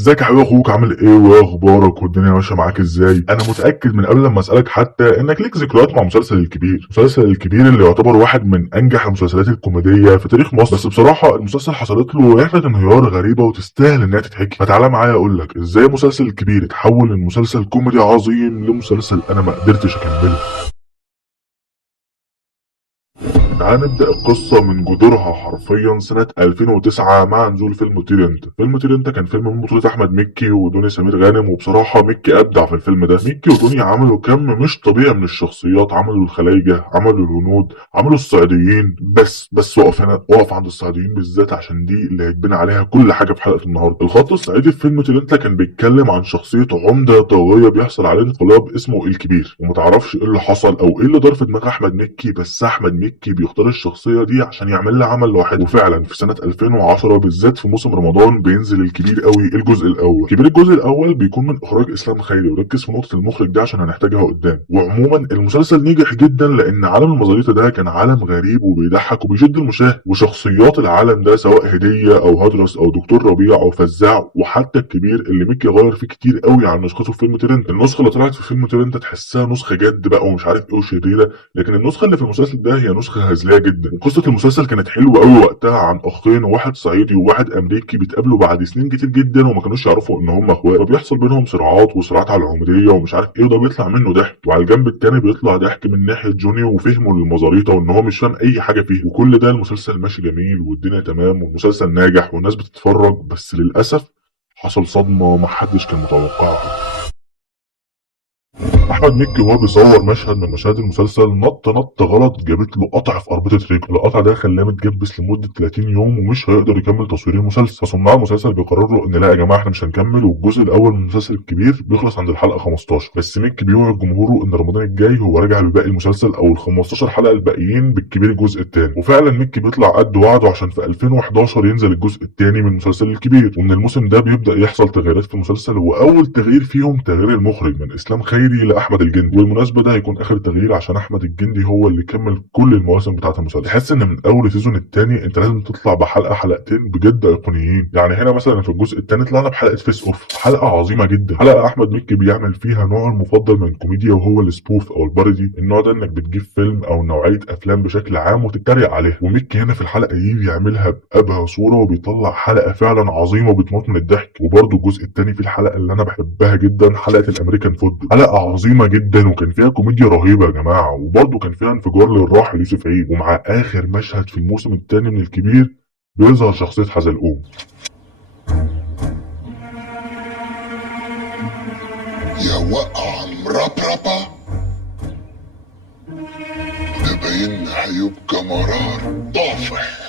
ازيك يا حبيبي؟ اخوك عامل ايه وايه اخبارك والدنيا ماشيه معاك ازاي؟ انا متاكد من قبل لما اسالك حتى انك ليك ذكريات مع مسلسل الكبير. مسلسل الكبير اللي يعتبر واحد من انجح المسلسلات الكوميديه في تاريخ مصر، بس بصراحه المسلسل حصلت له رحله انهيار غريبه وتستاهل انها تتحكي. فتعالى معايا اقول لك ازاي مسلسل الكبير اتحول من مسلسل كوميدي عظيم لمسلسل انا ما قدرتش اكمله. تعال نبدأ القصة من جذورها حرفيا سنة 2009 مع نزول فيلم طير انت. فيلم طير انت كان فيلم من بطولة أحمد مكي ودنيا سمير غانم، وبصراحة مكي أبدع في الفيلم ده. مكي ودنيا عملوا كم مش طبيعي من الشخصيات، عملوا الخلايجة، عملوا الهنود، عملوا الصعيديين. بس وقف هنا، وقف عند الصعيديين بالذات عشان دي اللي هيتبني عليها كل حاجة في حلقة النهاردة. الخط الصعيدي في فيلم طير انت كان بيتكلم عن شخصية عمدة طاغية بيحصل عليه انقلاب اسمه الكبير، ومتعرفش ايه اللي حصل أو ايه اللي دار في دماغ أحمد مكي، بس أحمد مكي بيختار الشخصية دي عشان يعمل لها عمل لوحده. وفعلا في سنة 2010 بالذات في موسم رمضان بينزل الكبير قوي الجزء الأول. كبير الجزء الأول بيكون من إخراج إسلام خيري، وركز في نقطة المخرج دي عشان هنحتاجها قدام. وعموما المسلسل نجح جدا لأن عالم المزاريطة ده كان عالم غريب وبيضحك وبيشد المشاهد، وشخصيات العالم ده سواء هدية أو هدرس أو دكتور ربيع أو فزاع وحتى الكبير اللي ميكي غير فيه كتير قوي عن نسخته في فيلم ترند. النسخة اللي طلعت في فيلم ترند تحسها نسخة جد بقى ومش عارف ايه وشريرة، لكن النسخة اللي في المسلسل ده هي نسخة هزلية جدا. وقصة المسلسل كانت حلوة قوي وقتها، عن اخين، واحد صعيدي وواحد امريكي بيتقابلوا بعد سنين كتير جدا وما كانوش يعرفوا ان هم اخوات، فبيحصل بينهم صراعات وصراعات على العمودية ومش عارف ايه، وده بيطلع منه ضحك، وعلى الجنب التاني بيطلع ضحك من ناحية جوني وفهمه للمزاريطة وان هو مش فاهم اي حاجة فيه. وكل ده المسلسل ماشي جميل والدنيا تمام والمسلسل ناجح والناس بتتفرج، بس للاسف حصل صدمة محدش كان متوقعها. احمد مكي وهو بيصور مشهد من مشاهد المسلسل نط غلط جابت له قطع في اربطه رجله. القطع ده خلاه متجبس لمده 30 يوم ومش هيقدر يكمل تصوير المسلسل. فصناع المسلسل بيقرروا ان لا يا جماعه احنا مش هنكمل، والجزء الاول من المسلسل الكبير بيخلص عند الحلقه 15. بس مكي بيوعد جمهوره ان رمضان الجاي هو راجع بباقي المسلسل او ال 15 حلقه الباقيين بالكبير الجزء الثاني. وفعلا مكي بيطلع قد وعده عشان في 2011 ينزل الجزء الثاني من المسلسل الكبير. ومن الموسم ده بيبدا يحصل تغييرات في المسلسل، واول تغيير فيهم تغيير المخرج من اسلام خيري لاحمد الجندي. والمناسبه ده هيكون اخر تغيير عشان احمد الجندي هو اللي كمل كل المواسم بتاعه المسلسل. تحس ان من اول سيزون الثاني انت لازم تطلع بحلقه حلقتين بجد ايقونيين. يعني هنا مثلا في الجزء الثاني طلعنا بحلقه فيس اوف، حلقه عظيمه جدا، حلقه احمد مكي بيعمل فيها نوعه المفضل من الكوميديا وهو السبوف او البارودي. النوع ده انك بتجيب فيلم او نوعيه افلام بشكل عام وتتريق عليها، ومكي هنا في الحلقه دي بيعملها بابهى صوره وبيطلع حلقه فعلا عظيمه بتموت من الضحك. وبرده الجزء الثاني في الحلقه اللي انا بحبها جدا، حلقه الامريكان فوتبول، حلقه عظيمه جدا وكان فيها كوميديا رهيبه يا جماعه، وبرده كان فيها انفجار للراحل يوسف عيد. ومع اخر مشهد في الموسم الثاني من الكبير بيظهر شخصيه حزلقوم. يا وقع مربربة، ده باين هيبقى مرار طافح.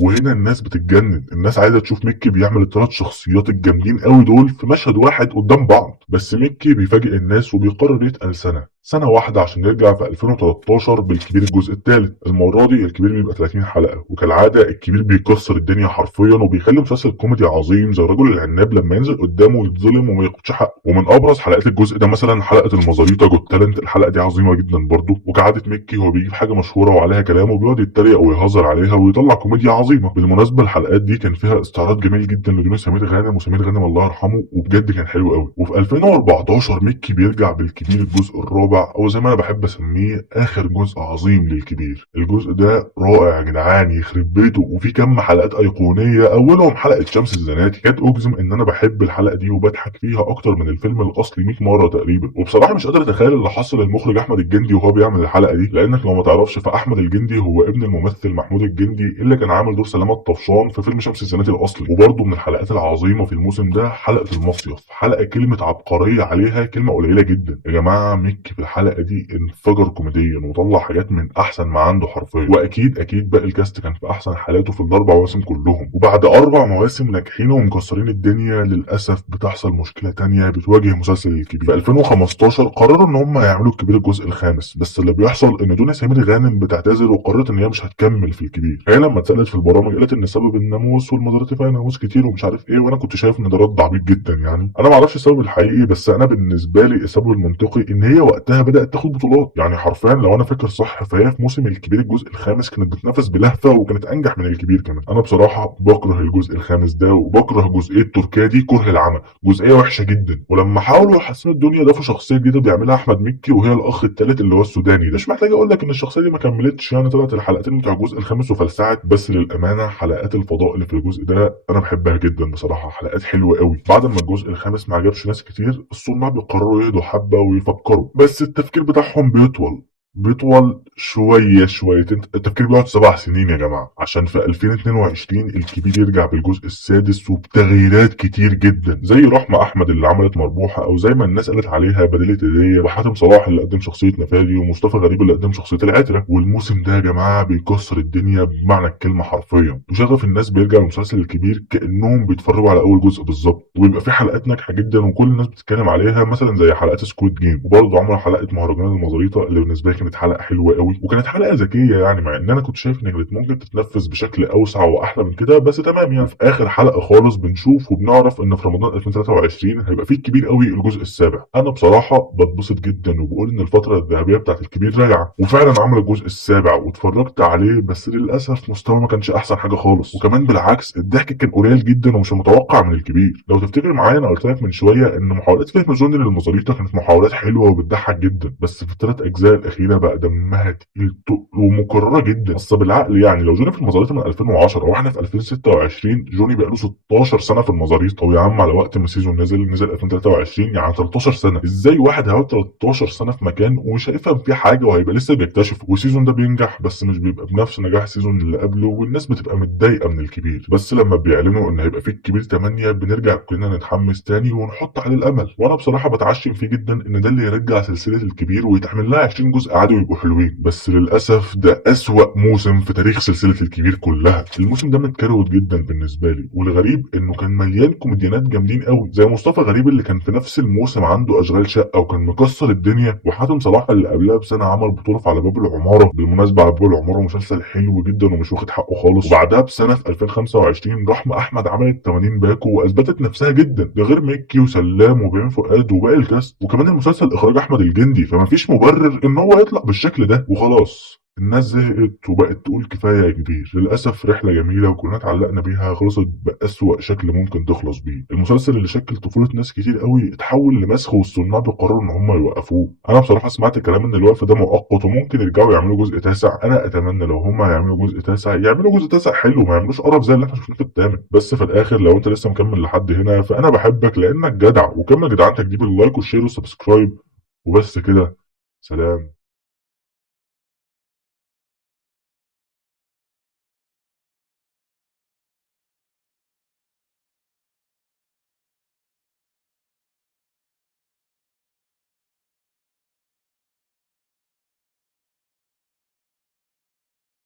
وهنا الناس بتتجنن، الناس عايزه تشوف ميكي بيعمل الثلاث شخصيات الجامدين قوي دول في مشهد واحد قدام بعض. بس ميكي بيفاجئ الناس وبيقرر يتقل سنه واحده عشان يرجع في 2013 بالكبير الجزء الثالث. المره دي الكبير بيبقى 30 حلقه، وكالعاده الكبير بيكسر الدنيا حرفيا وبيخلي مسلسل كوميدي عظيم زي الرجل العناب لما ينزل قدامه يتظلم وما ياخدش حقه. ومن ابرز حلقات الجزء ده مثلا حلقه المزاريطه جوت تالنت، الحلقه دي عظيمه جدا برضه. وكعاده ميكي هو بيجيب حاجه مشهوره وعليها كلام وبيقعد يتريق ويهزر عليها ويطلع كوميديا عظيمه. بالمناسبه الحلقات دي كان فيها استعراض جميل جدا لدنيا سمير غانم، وسمير غانم الله يرحمه، وبجد كان حلو قوي. وفي 2014 ميكي بيرجع بالكبير الجزء الرابع، او زي ما انا بحب اسميه اخر جزء عظيم للكبير. الجزء ده رائع يا جدعان يخرب بيته، وفي كم حلقات ايقونيه اولهم حلقه شمس الزناتي. كانت اجزم ان انا بحب الحلقه دي وبضحك فيها اكتر من الفيلم الاصلي 100 مره تقريبا. وبصراحه مش قادر اتخيل اللي حصل للمخرج احمد الجندي وهو بيعمل الحلقه دي، لانك لو ما تعرفش فاحمد الجندي هو ابن الممثل محمود الجندي اللي كان عامل دور سلامه الطفشان في فيلم شمس الزناتي الاصلي. وبرده من الحلقات العظيمه في الموسم ده حلقه المصيف، حلقه كلمه عبقريه عليها كلمه قليله جدا يا جماعه. ميكي في الحلقه دي انفجر كوميديا وطلع حاجات من احسن ما عنده حرفيا. واكيد باقي الكاست كان في احسن حالاته في الاربع مواسم كلهم. وبعد 4 مواسم ناجحين ومكسرين الدنيا للاسف بتحصل مشكله تانية بتواجه مسلسل الكبير. في 2015 قرروا ان هم يعملوا الكبير الجزء الخامس، بس اللي بيحصل ان دنيا سمير غانم بتعتذر وقررت ان هي مش هتكمل في الكبير. هي لما اتسالت في البرامج قالت ان سبب الناموس والمزارات فيها ناموس كتير ومش عارف ايه، وانا كنت شايف ان ده رد عبيط جدا. يعني انا ما اعرفش السبب الحقيقي، بس انا بالنسبه لي السبب المنطقي ان هي وقتها وقتها بدات تاخد بطولات. يعني حرفيا لو انا فاكر صح فهي في موسم الكبير الجزء الخامس كانت بتنافس بلهفه وكانت انجح من الكبير كمان. انا بصراحه بكره الجزء الخامس ده وبكره جزئيه تركيا دي كره العمى، جزئيه وحشه جدا. ولما حاولوا يحسنوا الدنيا ضافوا شخصيه جديده بيعملها احمد مكي وهي الاخ الثالث اللي هو السوداني ده. مش محتاج اقول لك ان الشخصيه دي ما كملتش، يعني طلعت الحلقتين بتوع الجزء الخامس وفلسعت. بس للامانه حلقات الفضاء اللي في الجزء ده انا بحبها جدا بصراحه، حلقات حلوه قوي. بعد ما الجزء الخامس ما عجبش ناس كتير الصناع بيقرروا يهدوا حبه ويفكروا، بس التفكير بتاعهم بيطول شويتين. التفكير بيقعد 7 سنين يا جماعه عشان في 2022 الكبير يرجع بالجزء السادس وبتغييرات كتير جدا، زي رحمه احمد اللي عملت مربوحه، او زي ما الناس قالت عليها بديله هديه، وحاتم صلاح اللي قدم شخصيه نفادي، ومصطفى غريب اللي قدم شخصيه العتره. والموسم ده يا جماعه بيكسر الدنيا بمعنى الكلمه حرفيا، وشغف الناس بيرجع للمسلسل الكبير كانهم بيتفرجوا على اول جزء بالظبط. وبيبقى في حلقات ناجحه جدا وكل الناس بتتكلم عليها، مثلا زي حلقات سكويد جيم. وبرضه عملوا حلقه مهرجان المزاريطه اللي بالنسبه لي كانت حلقه حلوه قوي، وكانت حلقه ذكيه يعني، مع ان انا كنت شايف ان كانت ممكن تتنفذ بشكل اوسع واحلى من كده، بس تمام. يعني في اخر حلقه خالص بنشوف وبنعرف ان في رمضان 2023 هيبقى فيه الكبير قوي الجزء السابع. انا بصراحه بتبسط جدا وبقول ان الفتره الذهبيه بتاعت الكبير راجعه، وفعلا عمل الجزء السابع واتفرجت عليه، بس للاسف مستواه ما كانش احسن حاجه خالص. وكمان بالعكس الضحك كان قليل جدا ومش متوقع من الكبير. لو تفتكر معايا انا قلت لك من شويه ان محاولات فهم جوني للمزاريطه كانت محاولات حلوه وبتضحك جدا، بس في الثلاث اجزاء الاخيره بقى دمها تقيل ومكرره جدا. بس بالعقل يعني لو جوني في المزاريطه من 2010 واحنا في 2026، جوني بقى له 16 سنه في المزاريطه. ويا عم على وقت ما السيزون نزل 2023، يعني 13 سنه. ازاي واحد هيقعد 13 سنه في مكان ومش هيفهم فيه حاجه وهيبقى لسه بيكتشف؟ والسيزون ده بينجح بس مش بيبقى بنفس نجاح السيزون اللي قبله، والناس بتبقى متضايقه من الكبير. بس لما بيعلنوا ان هيبقى فيه الكبير 8 بنرجع كلنا نتحمس تاني ونحط عليه الامل. وانا بصراحه بتعشم فيه جدا ان ده اللي يرجع سلسله الكبير ويتعمل لها 20 جزء عادي ويبقوا حلوين. بس للاسف ده اسوأ موسم في تاريخ سلسله الكبير كلها. الموسم ده متكروت جدا بالنسبه لي، والغريب انه كان مليان كوميديانات جامدين قوي، زي مصطفى غريب اللي كان في نفس الموسم عنده اشغال شقه وكان مكسر الدنيا، وحاتم صلاح اللي قبلها بسنه عمل بطوله في على باب العماره. بالمناسبه على باب العماره مسلسل حلو جدا ومش واخد حقه خالص. وبعدها بسنه في 2025 رحمه احمد عملت 80 باكو واثبتت نفسها جدا، ده غير مكي وسلام وبيومي فؤاد وباقي الكاست. وكمان المسلسل اخراج احمد الجندي، فما فيش مبرر ان هو يطلع بالشكل ده. وخلاص الناس زهقت وبقت تقول كفايه يا كبير. للاسف رحله جميله وكلنا اتعلقنا بيها خلصت باسوأ شكل ممكن تخلص بيه. المسلسل اللي شكل طفوله ناس كتير قوي اتحول لمسخ، والصناع بيقرروا ان هم يوقفوه. انا بصراحه سمعت كلام ان الوقف ده مؤقت وممكن يرجعوا يعملوا جزء تاسع. انا اتمنى لو هم هيعملوا جزء تاسع يعملوا جزء تاسع حلو، ما يعملوش قرف زي اللي احنا شفناه في الثامن. بس في الاخر لو انت لسه مكمل لحد هنا فانا بحبك لانك جدع، وكمل جدعنتك دي باللايك والشير والسبسكرايب. وبس كده، سلام.